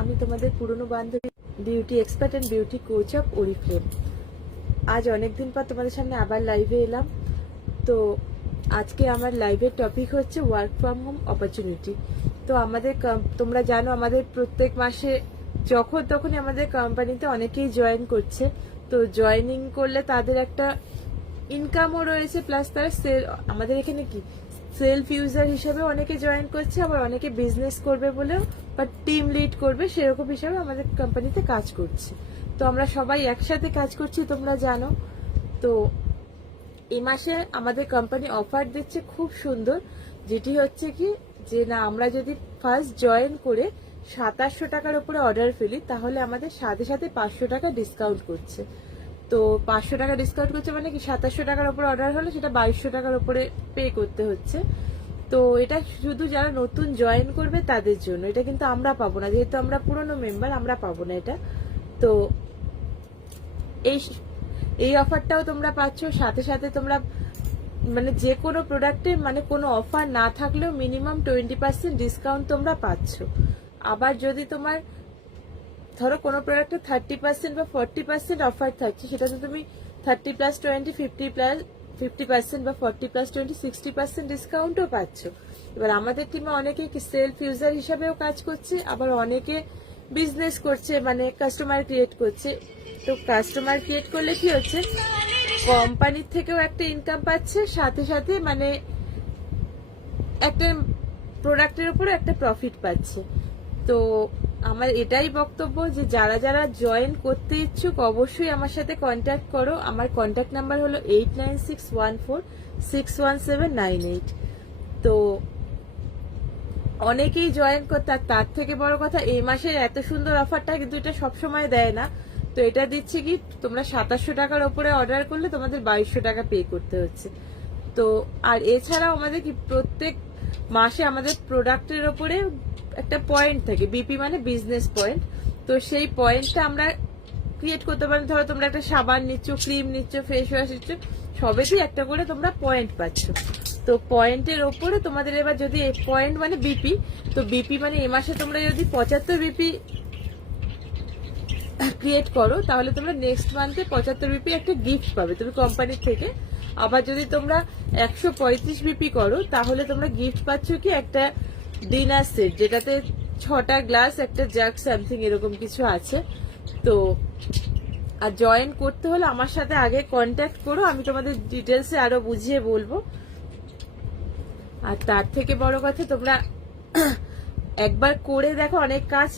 আমি তোমাদের পুরনো বান্ধবী, beauty expert and beauty coach of Oriflame. আজ অনেকদিন পর তোমাদের সামনে আবার লাইভে এলাম। তো আজকে আমার লাইভের টপিক হচ্ছে ওয়ার্ক ফ্রম হোম অপরচুনিটি। তো তোমরা জানো আমাদের প্রত্যেক মাসে যখন তখনই আমাদের কোম্পানিতে অনেকেই জয়েন করছে। তো জয়েনিং করলে তাদের একটা ইনকামও রয়েছে, প্লাস তারা আমাদের এখানে কি সেলফ ইউজার হিসাবে অনেকে জয়েন করছে, আবার অনেকে বিজনেস করবে বলেও বা টিম লিড করবে সেরকম হিসাবে আমাদের কোম্পানিতে কাজ করছে। তো আমরা সবাই একসাথে কাজ করছি, তোমরা জানো। তো এই মাসে আমাদের কোম্পানি অফার দিচ্ছে খুব সুন্দর, যেটি হচ্ছে কি যে না আমরা যদি ফার্স্ট জয়েন করে 2700 টাকার উপরে অর্ডার ফেলি তাহলে আমাদের সাথে সাথে 500 টাকা ডিসকাউন্ট করছে। তো 500 টাকা ডিসকাউন্ট করছে মানে কি 2700 টাকার উপরে অর্ডার হলে সেটা 2200 টাকার উপরে পে করতে হচ্ছে। তো এটা শুধু যারা নতুন জয়েন করবে তাদের জন্য, এটা কিন্তু আমরা পাবো না, যেহেতু আমরা পুরনো মেম্বার আমরা পাবো না এটা। তো এই অফারটাও তোমরা পাচ্ছ, সাথে সাথে তোমরা মানে যে কোনো প্রোডাক্টে মানে কোনো অফার না থাকলেও মিনিমাম 20% ডিসকাউন্ট তোমরা পাচ্ছ। আবার যদি তোমার ধরো কোনো প্রোডাক্টে 30% বা 40% অফার থাকছে, সেটাতে তুমি 30+20 50% বা 40+20 60% ডিসকাউন্টও পাচ্ছ। এবার আমাদের টিমে অনেকে সেলফ ইউজার হিসাবেও কাজ করছে, আবার অনেকে বিজনেস করছে, মানে কাস্টমার ক্রিয়েট করছে। তো কাস্টমার ক্রিয়েট করলে কি হচ্ছে, কোম্পানির থেকেও একটা ইনকাম পাচ্ছে, সাথে সাথে মানে একটা প্রোডাক্টের উপরে একটা প্রফিট পাচ্ছে। তো আমার এটাই বক্তব্য যে যারা যারা জয়েন করতে ইচ্ছুক অবশ্যই আমার সাথে কন্ট্যাক্ট করো। আমার কন্ট্যাক্ট নাম্বার হলো 8961461798। তো অনেকেই জয়েন করতে, আর তার থেকে বড় কথা এই মাসের এত সুন্দর অফারটা কিন্তু এটা সবসময় দেয় না। তো এটা দিচ্ছে কি তোমরা 2700 টাকার উপরে অর্ডার করলে তোমাদের 2200 টাকা পে করতে হচ্ছে। তো আর এছাড়াও আমাদের কি প্রত্যেক মাসে আমাদের প্রোডাক্টের ওপরে একটা পয়েন্ট থাকে, বিপি মানে বিজনেস পয়েন্ট। তো সেই পয়েন্টটা আমরা ক্রিয়েট করতে পারি। ধরো তোমরা একটা সাবান নিচ্ছ, ক্রিম নিচ্ছ, ফেস ওয়াশ নিচ্ছ, সবেতেই একটা করে তোমরা পয়েন্ট পাচ্ছ। তো পয়েন্টের ওপরে তোমাদের এবার যদি পয়েন্ট মানে বিপি, তো বিপি মানে এ মাসে তোমরা যদি 75 বিপি ক্রিয়েট করো তাহলে তোমরা নেক্সট মান্থে 75 বিপি একটা গিফট পাবে তুমি কোম্পানির থেকে। আবার যদি তোমরা 135 বিপি করো তাহলে তোমরা গিফট পাচ্ছ কি একটা ডিনার সেট, যেটাতে 6টা গ্লাস, একটা জাগ, সামথিং এরকম কিছু আছে। তো আর জয়েন করতে হলে আমার সাথে আগে কন্ট্যাক্ট করো, আমি তোমাদের ডিটেলসে আরো বুঝিয়ে বলবো। আর তার থেকে বড় কথা তোমরা একবার করে দেখো, অনেক কাজ